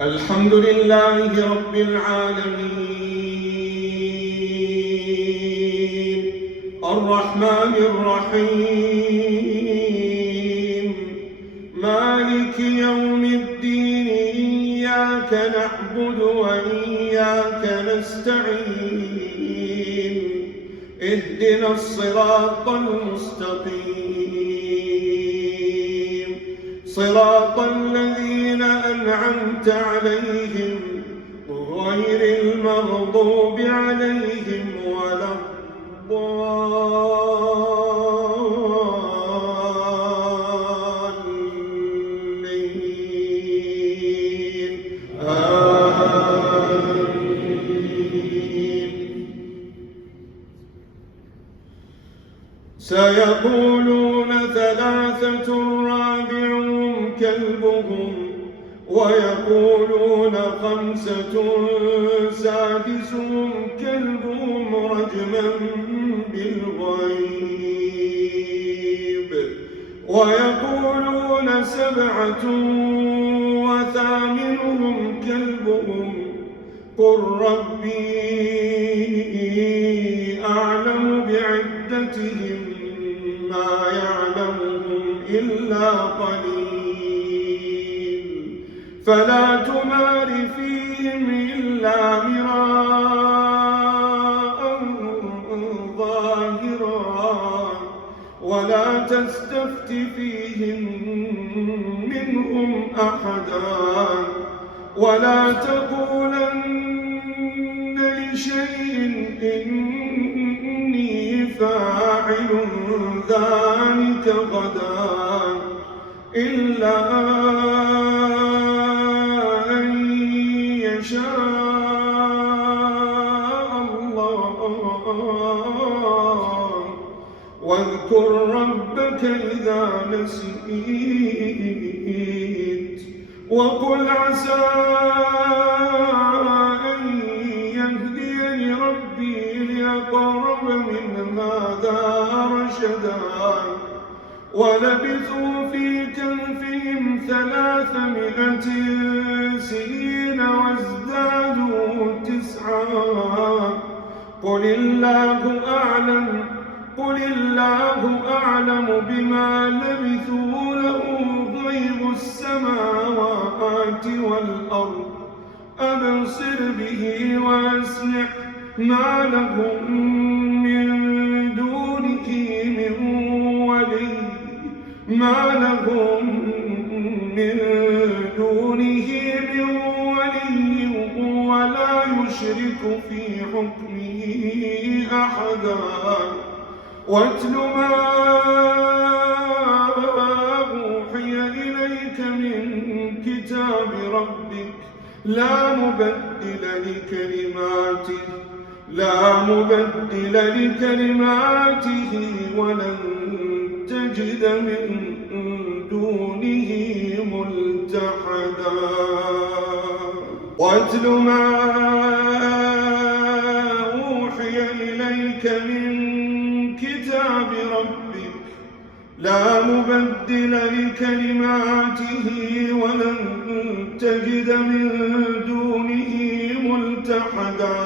الحمد لله رب العالمين الرحمن الرحيم مالك يوم الدين إياك نعبد وإياك نستعين اهدنا الصراط المستقيم صراط الذين أنعمت عليهم غير المغضوب عليهم ولا الضالين آمين. سيقولون ثلاثة رابعهم كلبهم ويقولون خمسة سادسهم كلبهم رجما بالغيب ويقولون سبعة وثامنهم كلبهم قل ربي أعلم بعدتهم ما يعلمهم إلا قليل فلا تمار فيهم إلا مراء ظاهرا ولا تستفت فيهم منهم أحدا ولا تقولن لشيء إني فاعل ذلك غدا إلا أن يشاء الله واذكر ربك إذا نسيت وقل عسى أن يهديني ربي لأقرب من هذا رشدا ولبثوا في كهفهم 300 سنين وازدادوا 9 قل الله أعلم بما لبثوا له غيب السماوات والأرض أبصر به وأسمع ما لهم من دونه من ولي ولا يشرك في حكمه أحدا واتل ما أوحي إليك من كتاب ربك لا مبدل لكلماته ولن تجد من دونه ملتحدا واتل ما أوحي إليك من كتاب ربك لا مبدل لكلماته ولن تجد من دونه ملتحدا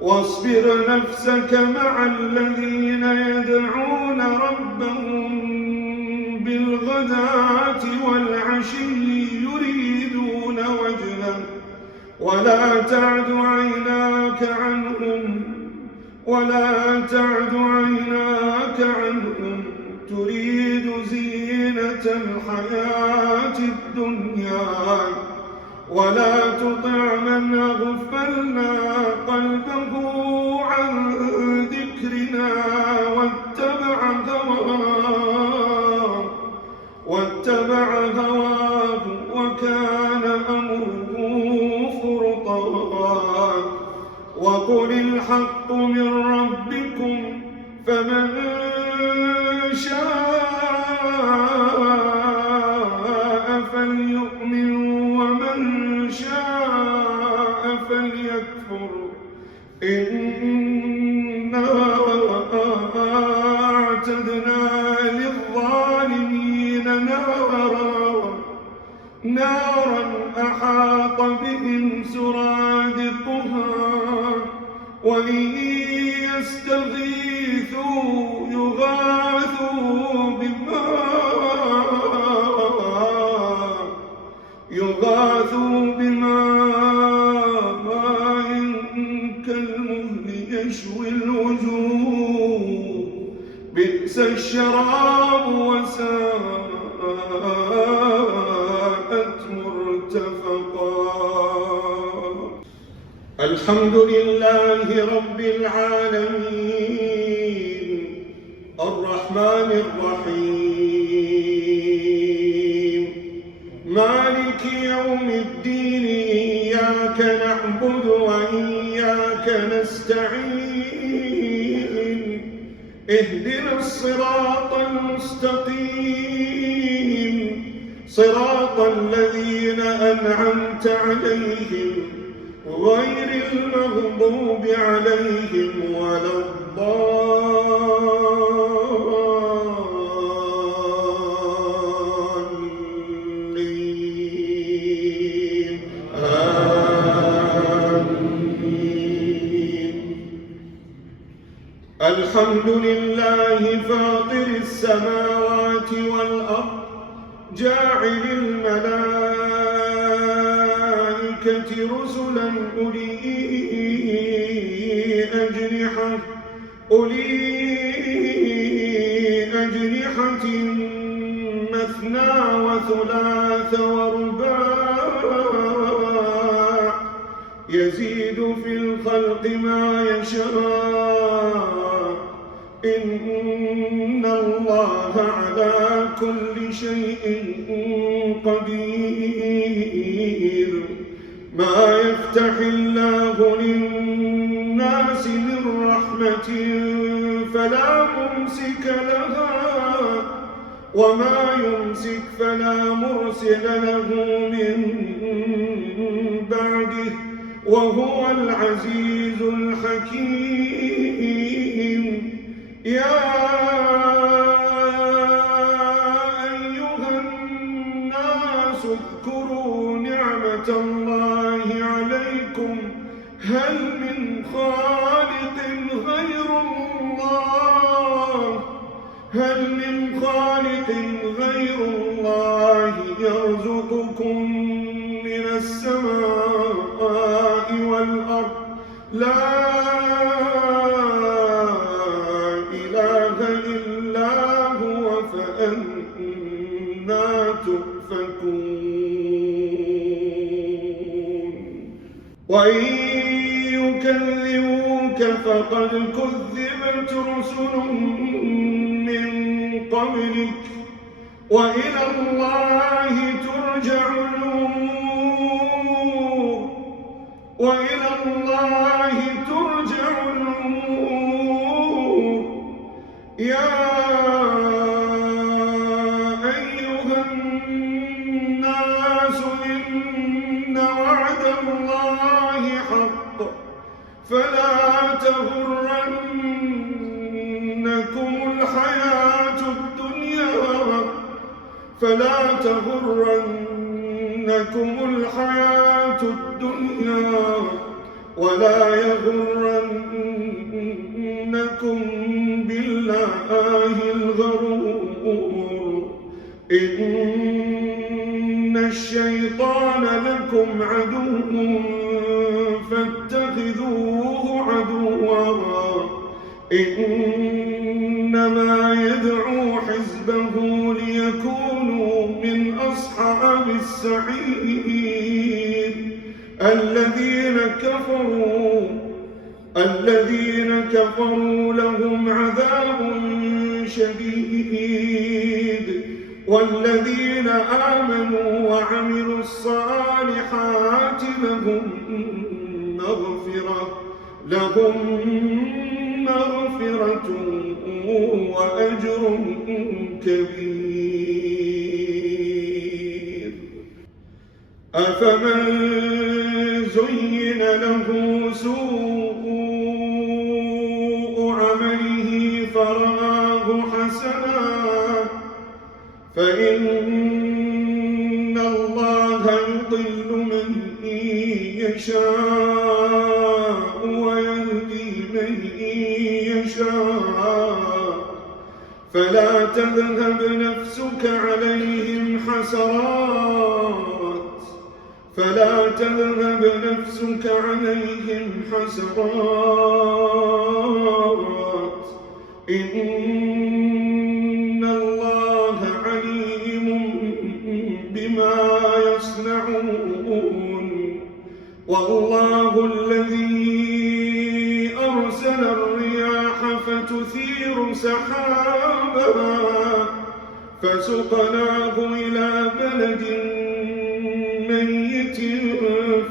واصبر نفسك مع الذين يدعون ربهم بالغداة والعشي يريدون وجهه ولا تعد عيناك عنهم تريد زينة الحياة الدنيا ولا تطع من أغفلنا قلبه عن ذكرنا واتبع هواه وكان أمره فرطا وقل الحق من ربكم فمن شاء فليؤمن ومن شاء فليكفر إنا أعتدنا للظالمين نارا أحاط وإن يستغيثوا يغاثوا بماء كالمهل يشوي الوجوه بئس الشراب وساءت مرتفقا. الحمد لله رب العالمين الرحمن الرحيم مالك يوم الدين إياك نعبد وإياك نستعين اهدنا الصراط المستقيم صراط الذين أنعمت عليهم غير المغضوب عليهم ولا الضالين آمين. الحمد لله فاطر السماوات والأرض جاعل الملائكة رسلا أولي أجنحة مثنى وثلاث ورباع يزيد في الخلق ما يشاء إن الله على كل شيء قدير. ما يفتح الله للناس من رحمة فلا ممسك لها وما يمسك فلا مرسل له من بعده وهو العزيز الحكيم. يا أيها الناس اذكروا نعمة الله عليكم هل من خالق غير الله يرزقكم من السماء والأرض لا إله إلا هو فأنى تؤفكون. وإن يكذبوك فقد كذبت رسل من قبلك وإلى الله ترجع الأمور يا أيها الناس إن وعد الله حق فلا تغرنكم الحياة الدنيا ولا يغرنكم بالله الغرور. إن الشيطان لكم عدو فاتخذوه عدوا إنما يدعو حزبه ليكونوا من أصحاب السعير. الذين كفروا لهم عذاب شديد والذين آمنوا وعملوا الصالحات لهم مغفرة وأجر كبير. أفمن زين له سوء عمله فرآه حسنا فإن الله يضل من يشاء ويهدي فلا تذهب نفسك عليهم حسرات إن الله عليم بما يصنعون والله الذي أرسل الرياح فتثير سحابا فسقناه إلى بلد ميت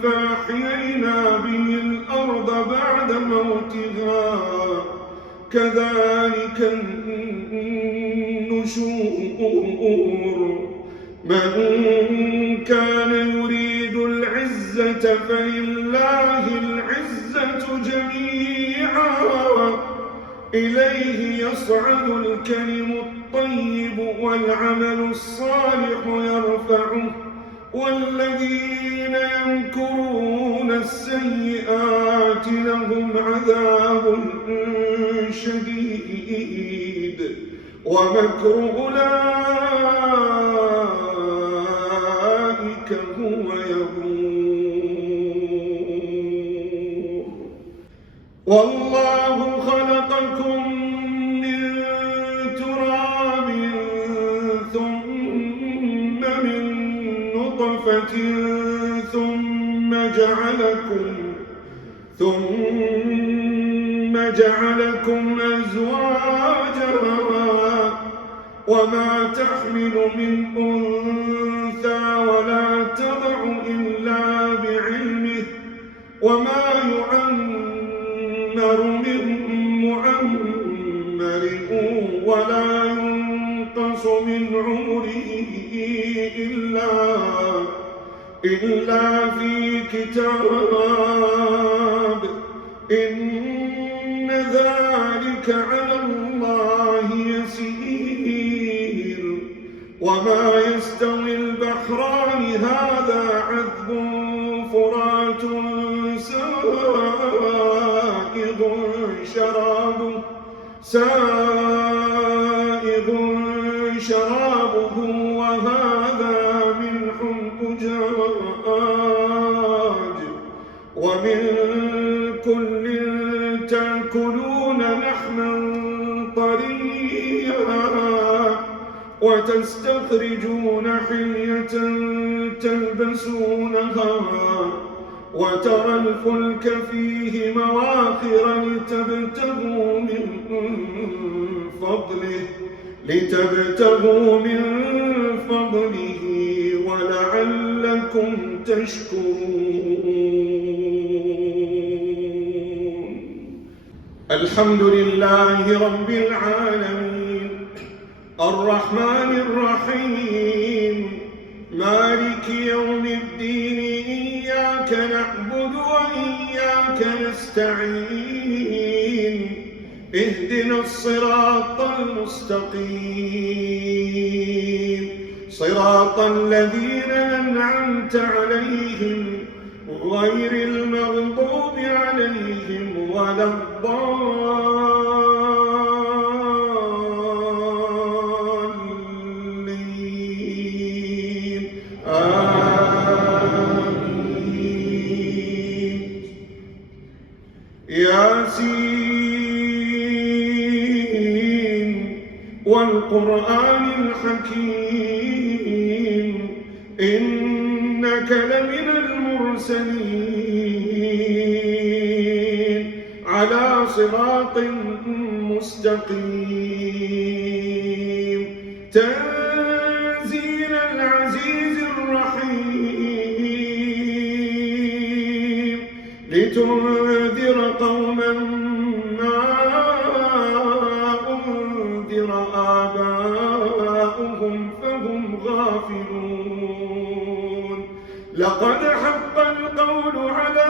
فأحيينا به الأرض بعد موتها كذلك النشور من كان يريد العزة فلله العزة جميعا إليه يصعد الكلم الطيب والعمل الصالح يرفعه والذين يمكرون السيئات لهم عذاب شديد ومكر أولئك هو يبور والله خلقكم من تراب ثم من نطفة ثم جعلكم أزواجا وما تحمل من أنثى ولا تضع إلا بعلمه وما يعمر من معمر ولا ينقص من عمره إلا في كتاب إن ذلك على الله يسير وما يستوي البحران هذا عذب فرات سائغ شرابه وهذا ملح أجاج ومن كل تأكلون لحما طريا وتستخرجون حلية تلبسونها وترى الفلك فيه مواخر لتبتغوا من فضله ولعلكم تشكرون الحمد لله رب العالمين الرحمن الرحيم مالك يوم الدين إياك نعبد وإياك نستعين اهدنا الصراط المستقيم صراط الذين أنعمت عليهم غير المغضوب عليهم ولا الضالين آمين ياسين والقرآن الحكيم إنك لمن المرسلين على صراط مستقيم تنزيل العزيز الرحيم لتنذر قوما ما أنذر آباؤهم فهم غافلون لقد حق القول على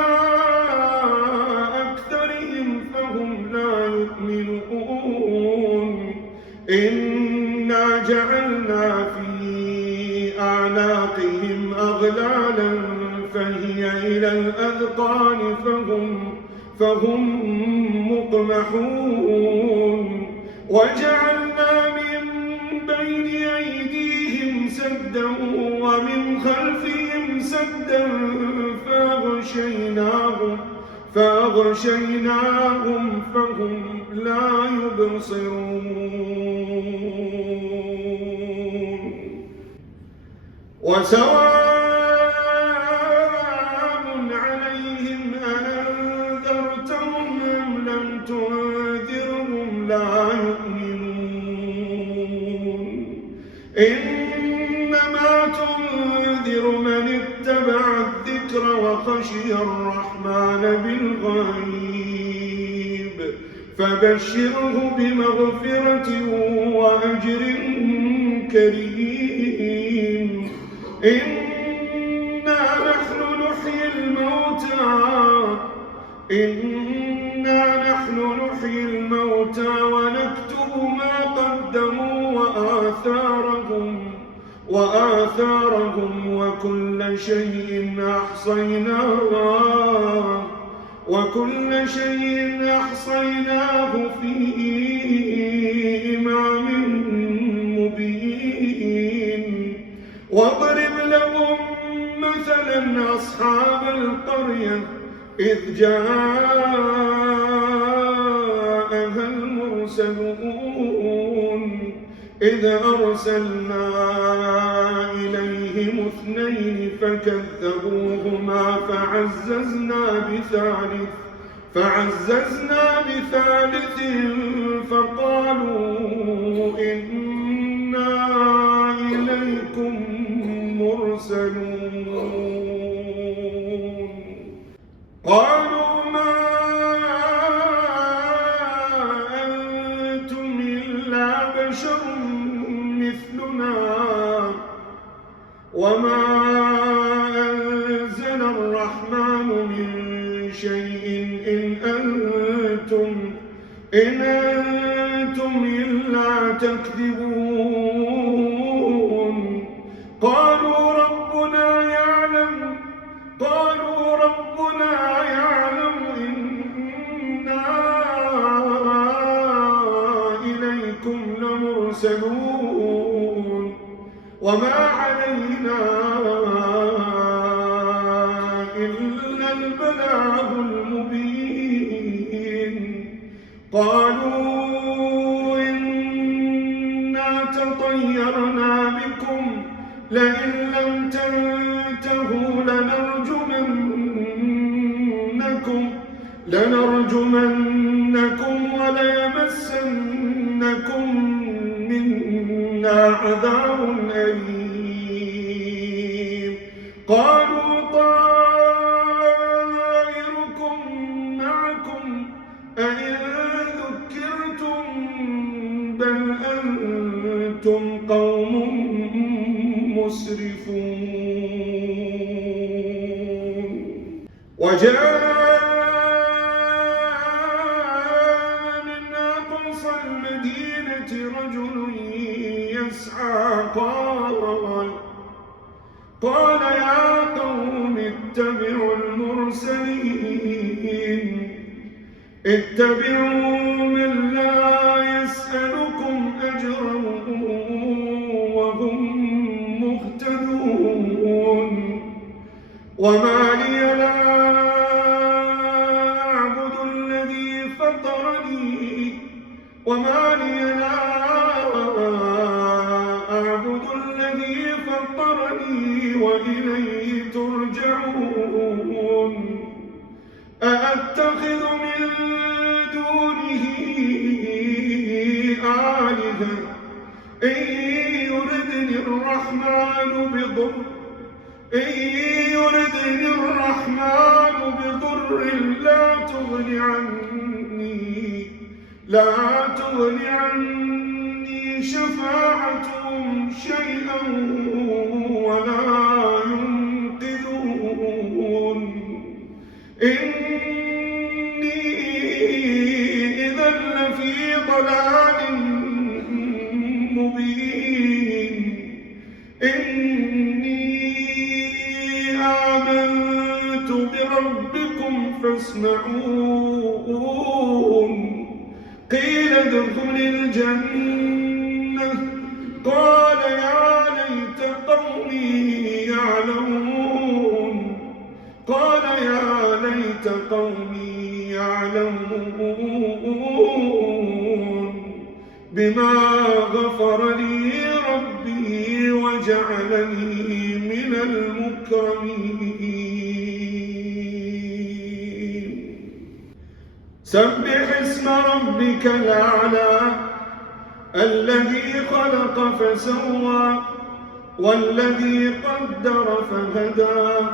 أكثرهم فهم لا يؤمنون إنا جعلنا في أعناقهم أغلالا فهي إلى الأذقان فهم مقمحون وجعلنا من بين أيديهم سدا ومن خلفهم سدا فأغشيناهم فهم لا يبصرون وسواء عليهم أأنذرتهم أم لم تنذرهم لا يؤمنون إنما تنذر من اتبع الذكر وخشي الرحمن بالغيب فبشره بمغفرة وأجر كريم إنا نحن نحيي الموتى ونكتب ما قدموا وآثارهم وكل شيء أحصيناه في إمام مبين واضرب لهم مثلا أصحاب القرية إذ جاءها المرسلون إذ أرسلنا إليهم 2 فكذبوهما فعززنا بثالث فقالوا إنا إليكم مرسلون قالوا ما أنتم إلا بشر مثلنا وما أنزل الرحمن من شيء إن أنتم إلا تكذبون قالوا ربنا يعلم إنا إليكم لمرسلون وما علينا إلا البلاغ المبين قالوا إنا تطيرنا بكم لئن لم تنتهوا لنرجمنكم وليمسنكم منا عذاب أليم قالوا طائركم معكم أئن ذكرتم بل أنتم قوم مسرفون وجاء من أقصى المدينة رجل يسعى قال يا قوم اتبعوا المرسلين اتبعوا من لا يسألكم أجرا وهم مهتدون وما لي لا أعبد الذي فطرني وإليه ترجعون أأتخذ من دونه آلهة إن يردني الرحمن بضر لا تغن عني شفاعتهم شيئا ولا ينقذون إني إذا لفي ضلال مبين إني آمنت بربكم فاسمعون قيل ادخل الجنة قال يا ليت قومي يعلمون قال يا ليت قومي يعلمون بما غفر لي ربي وجعلني من المكرمين سبح اسم ربك الأعلى الذي خلق فسوى والذي قدر فهدى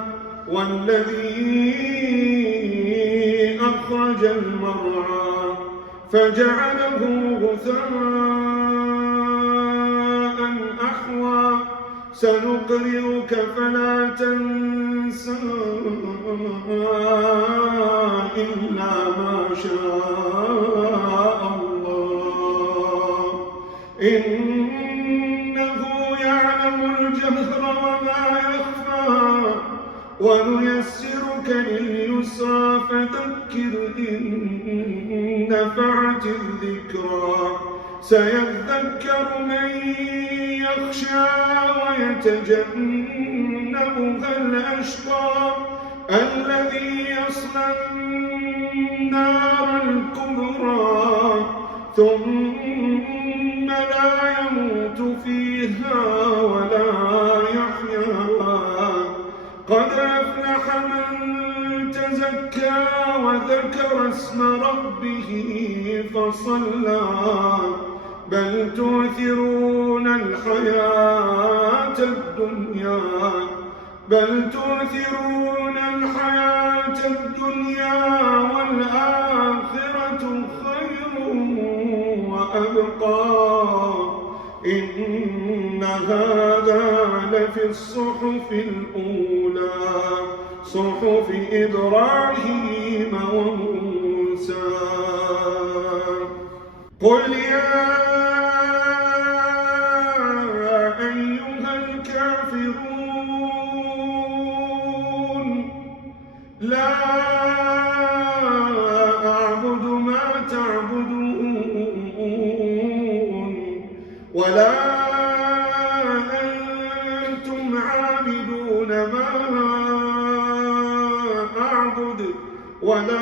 والذي أخرج المرعى فجعله غثاء أحوى سنقرئك فلا تنسى إلا ما شاء الله إنه يعلم الجهر وما يخفى ونيسرك لليسرى فذكر إن نفعت الذكرى سيذكر من يخشى ويتجنبها الأشقى الذي يصلى النار الكبرى ثم لا يموت فيها ولا يحيا قد أفلح من تزكى وذكر اسم ربه فصلى بل تؤثرون الحياة الدنيا والآخرة خير وأبقى إن هذا لفي الصحف الأولى صحف إبراهيم وموسى قل يا أيها الكافرون لا أعبد ما تعبدون ولا أنتم عابدون ما أعبد ولا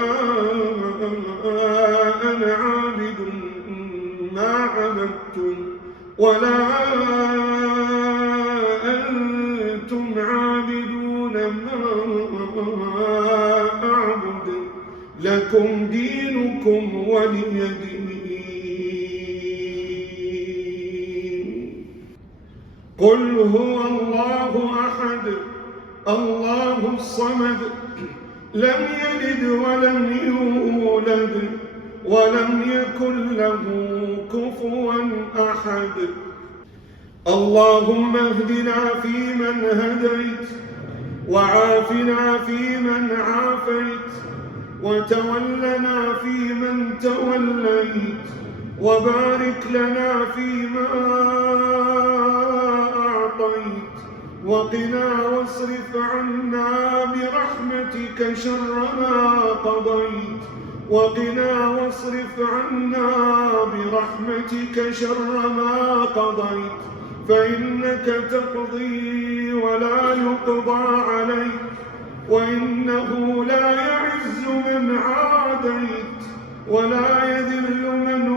أنا عابد ما عبدتم ولا أنتم عابدون ما أعبد لكم دينكم ولي دين قل هو الله أحد الله الصمد لم يلد ولم يولد ولم يكن له كفوا أحد اللهم اهدنا فيمن هديت وعافنا فيمن عافيت وتولنا فيمن توليت وبارك لنا فيما أعطيت وقنا واصرف عنا برحمتك شر ما قضيت وقنا واصرف عنا برحمتك شر ما قضيت فإنك تقضي ولا يقضى عليك وإنه لا يعز من عاديت ولا يذل من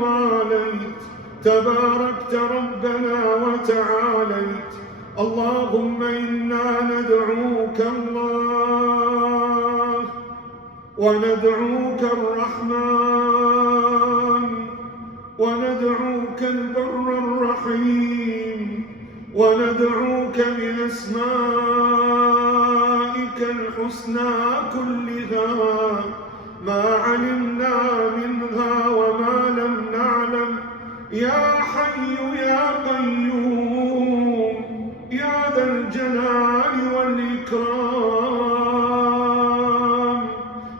واليت تباركت ربنا وتعاليت اللهم إنا ندعوك الله وندعوك الرحمن وندعوك البر الرحيم وندعوك بأسمائك الحسنى كلها ما علمنا منها وما لم نعلم يا حي يا قيوم يا ذا الجلال والإكرام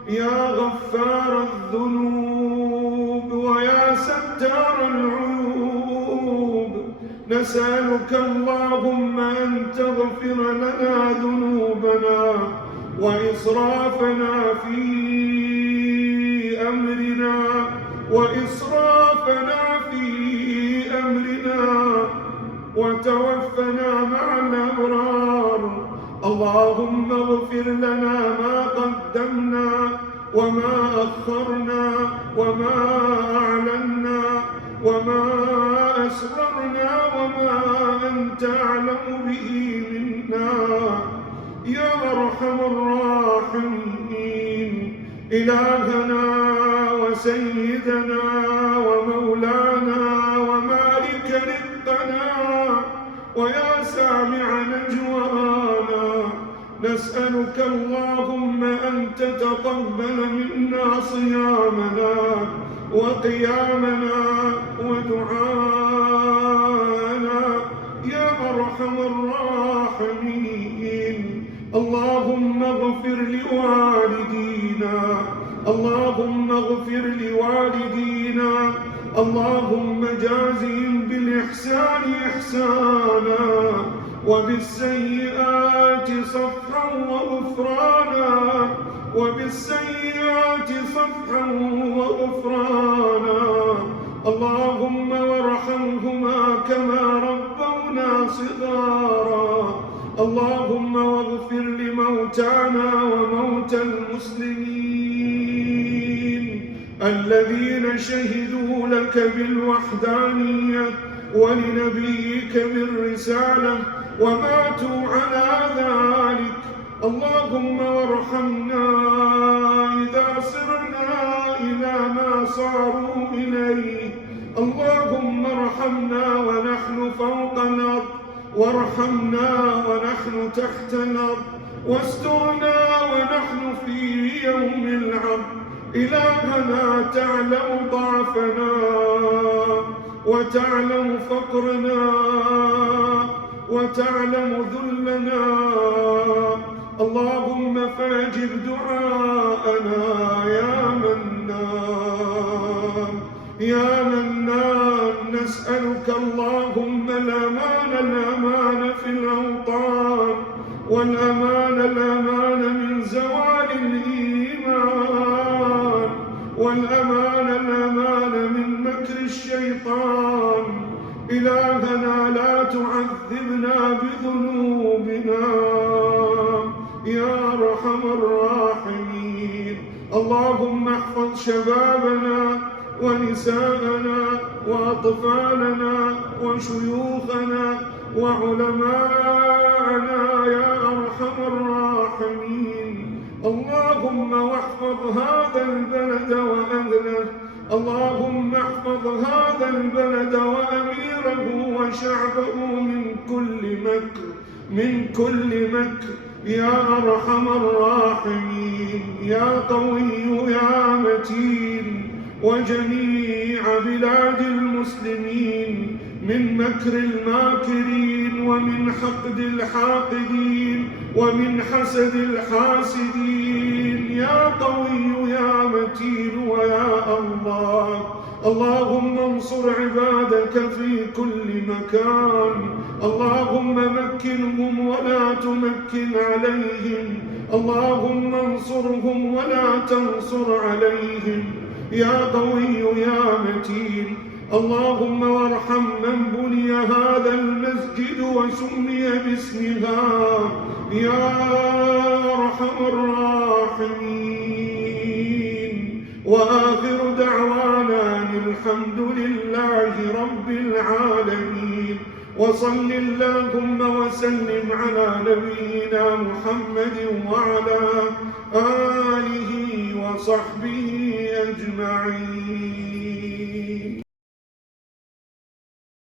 يا غفار الذنوب ويا ستار العيوب نسألك اللهم أن تغفر لنا ذنوبنا وإسرافنا في أمرنا وإسرافنا وعافنا في أمرنا وتوفنا مع الأبرار. اللهم اغفر لنا ما قدمنا وما أخرنا وما أعلنا وما أسررنا وما أنت أعلم به منا يا أرحم الراحمين. إلهنا وسيدنا ومولانا ومالك رزقنا ويا سامع نجوانا، نسألك اللهم أن تتقبل منا صيامنا وقيامنا ودعاءنا يا أرحم الراحمين. اللهم اغفر لوالدينا، اللهم اغفر لوالدينا، اللهم جازهم بالإحسان إحسانا وبالسيئات صفحا وغفرانا، وبالسيئات صفحا وغفرانا. اللهم وارحمهما كما ربونا صغارا. اللهم واغفر لموتانا وموتى المسلمين الذين شهدوا لك بالوحدانية ولنبيك بالرسالة وماتوا على ذلك. اللهم وارحمنا إذا صرنا إلى ما صاروا إليه. اللهم ارحمنا ونحن فوق الأرض، وارحمنا ونحن تحت الأرض، واسترنا ونحن في يوم العرض. إلهنا تعلم ضعفنا وتعلم فقرنا وتعلم ذلنا. اللهم فاجب دعاءنا يا منان يا منان. نسألك اللهم الأمان في الأوطان، والأمان من زوال الإيمان، والأمان من مكر الشيطان. إلهنا لا تعذبنا بذنوبنا يا أرحم الراحمين. اللهم احفظ شبابنا ونساءنا وأطفالنا وشيوخنا وعلماءنا يا أرحم الراحمين. اللهم واحفظ هذا البلد وأهله. اللهم احفظ هذا البلد وأميره وشعبه من كل مكر يا أرحم الراحمين. يا قوي يا متين، وجميع بلاد المسلمين من مكر الماكرين ومن حقد الحاقدين ومن حسد الحاسدين يا قوي يا متين ويا الله. اللهم انصر عبادك في كل مكان. اللهم مكنهم ولا تمكن عليهم. اللهم انصرهم ولا تنصر عليهم يا قوي يا متين. اللهم وارحم من بني هذا المسجد وسمي باسمها يا أرحم الراحمين. وآخر دعوانا الحمد لله رب العالمين. وصل اللهم وسلم على نبينا محمد وعلى آله وصحبه أجمعين.